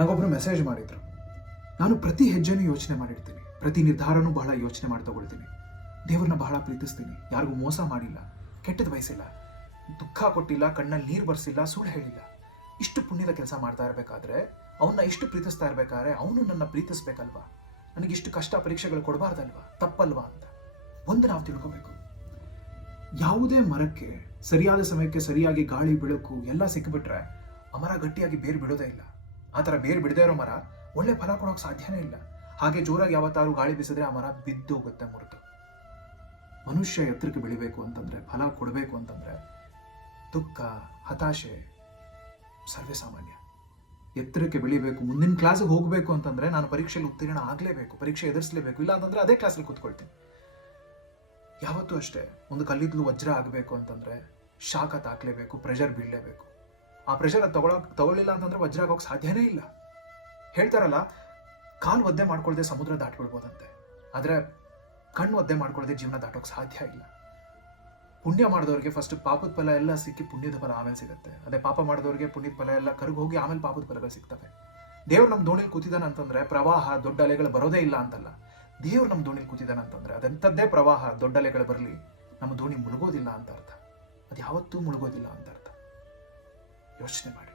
ನನಗೊಬ್ರು message ಮಾಡಿದ್ರು. ನಾನು ಪ್ರತಿ ಹೆಜ್ಜೆನೂ ಯೋಚನೆ ಮಾಡಿರ್ತೀನಿ. ಪ್ರತಿ ನಿರ್ಧಾರನೂ ಬಹಳ ಯೋಚನೆ ಮಾಡಿ ತಗೊಳ್ತೀನಿ. ದೇವ್ರನ್ನ ಬಹಳ ಪ್ರೀತಿಸ್ತೀನಿ. ಯಾರಿಗೂ ಮೋಸ ಮಾಡಿಲ್ಲ. ಕೆಟ್ಟದ್ದು ಬಯಸಿಲ್ಲ. ದುಃಖ ಕೊಟ್ಟಿಲ್ಲ, ಕಣ್ಣಲ್ಲಿ ನೀರು ಬರ್ಸಿಲ್ಲ, ಸುಳ್ಳು ಹೇಳಿಲ್ಲ. ಇಷ್ಟು ಪುಣ್ಯದ ಕೆಲಸ ಮಾಡ್ತಾ ಇರಬೇಕಾದ್ರೆ ಅವನ್ನ ಇಷ್ಟು ಪ್ರೀತಿಸ್ತಾ ಇರಬೇಕಾದ್ರೆ ಅವನು ನನ್ನ ಪ್ರೀತಿಸ್ಬೇಕಲ್ವಾ? ನನಗೆ ಇಷ್ಟು ಕಷ್ಟ ಪರೀಕ್ಷೆಗಳು ಕೊಡಬಾರ್ದಲ್ವಾ? ತಪ್ಪಲ್ವಾ ಅಂತ. ಒಂದು ನಾವು ತಿಳ್ಕೋಬೇಕು. ಯಾವುದೇ ಮರಕ್ಕೆ, ಸರಿಯಾದ ಸಮಯಕ್ಕೆ ಸರಿಯಾಗಿ ಗಾಳಿ, ಬೆಳಕು ಎಲ್ಲ ಸಿಕ್ಕಿಬಿಟ್ರೆ ಅಮರ ಮರ ಗಟ್ಟಿಯಾಗಿ ಬೇರು ಬಿಡೋದೇ ಇಲ್ಲ. ಆ ಥರ ಬೇರು ಬಿಡದೇ ಇರೋ ಮರ ಒಳ್ಳೆ ಫಲ ಕೊಡೋಕೆ ಸಾಧ್ಯನೇ ಇಲ್ಲ. ಹಾಗೆ ಜೋರಾಗಿ ಯಾವತ್ತಾರು ಗಾಳಿ ಬೀಸಿದ್ರೆ ಆ ಮರ ಬಿದ್ದು ಹೋಗುತ್ತೆ ಮುರಿದು ಮನುಷ್ಯ ಎತ್ತರಕ್ಕೆ ಬೆಳಿಬೇಕು ಅಂತಂದ್ರೆ, ಫಲ ಕೊಡಬೇಕು ಅಂತಂದ್ರೆ ದುಃಖ, ಹತಾಶೆ ಸರ್ವೇ ಸಾಮಾನ್ಯ. ಎತ್ತರಕ್ಕೆ ಬೆಳಿಬೇಕು, ಮುಂದಿನ ಕ್ಲಾಸಿಗೆ ಹೋಗಬೇಕು ಅಂತಂದ್ರೆ ನಾನು ಪರೀಕ್ಷೆಯಲ್ಲಿ ಉತ್ತೀರ್ಣ ಆಗಲೇಬೇಕು, ಪರೀಕ್ಷೆ ಎದುರಿಸಲೇಬೇಕು ಇಲ್ಲ ಅಂತಂದ್ರೆ ಅದೇ ಕ್ಲಾಸಲ್ಲಿ ಕೂತ್ಕೊಳ್ತೀನಿ. ಯಾವತ್ತೂ ಅಷ್ಟೇ, ಒಂದು ಕಲ್ಲಿದ್ದಲು ವಜ್ರ ಆಗಬೇಕು ಅಂತಂದ್ರೆ ಶಾಖ ತಾಕ್ಲೇಬೇಕು ಪ್ರೆಷರ್ ಬೀಳಲೇಬೇಕು. ಆ ಪ್ರೆಷರ್ ಅದು ತಗೊಳಕ್ ತಗೊಳ್ಳಿಲ್ಲ ಅಂತಂದ್ರೆ ವಜ್ರ ಆಗೋಕೆ ಸಾಧ್ಯನೇ ಇಲ್ಲ. ಹೇಳ್ತಾರಲ್ಲ, ಕಾಲು ಒದ್ದೆ ಮಾಡ್ಕೊಳ್ದೆ ಸಮುದ್ರ ದಾಟ್ಬಿಡ್ಬೋದಂತೆ. ಆದ್ರೆ ಕಣ್ಣು ಒದ್ದೆ ಮಾಡ್ಕೊಳ್ದೆ ಜೀವನ ದಾಟೋಕ್ ಸಾಧ್ಯ ಇಲ್ಲ. ಪುಣ್ಯ ಮಾಡಿದವ್ರಿಗೆ ಫಸ್ಟ್ ಪಾಪದ ಫಲ ಎಲ್ಲ ಸಿಕ್ಕಿ ಪುಣ್ಯದ ಫಲ ಆಮೇಲೆ ಸಿಗುತ್ತೆ. ಅದೇ ಪಾಪ ಮಾಡಿದವ್ರಿಗೆ ಪುಣ್ಯದ ಫಲ ಎಲ್ಲ ಕರ್ಗ್ ಹೋಗಿ ಆಮೇಲೆ ಪಾಪದ ಫಲಗಳು ಸಿಗ್ತವೆ. ದೇವ್ರು ನಮ್ಮ ದೋಣಿಲಿ ಕೂತಿದ್ದಾನೆ ಅಂತಂದ್ರೆ ಪ್ರವಾಹ ದೊಡ್ಡ ಅಲೆಗಳು ಬರೋದೇ ಇಲ್ಲ ಅಂತಲ್ಲ. ದೇವ್ರು ನಮ್ಮ ದೋಣಿಲಿ ಕೂತಿದ್ದಾನೆ ಅಂತಂದ್ರೆ ಅದೆಂಥದ್ದೇ ಪ್ರವಾಹ ದೊಡ್ಡ ಅಲೆಗಳು ಬರಲಿ ನಮ್ಮ ದೋಣಿ ಮುಳುಗೋದಿಲ್ಲ ಅಂತ ಅರ್ಥ. ಅದು ಯಾವತ್ತೂ ಮುಳುಗೋದಿಲ್ಲ ಅಂತ ಅರ್ಥ. ಯೋಚನೆ ಮಾಡಿ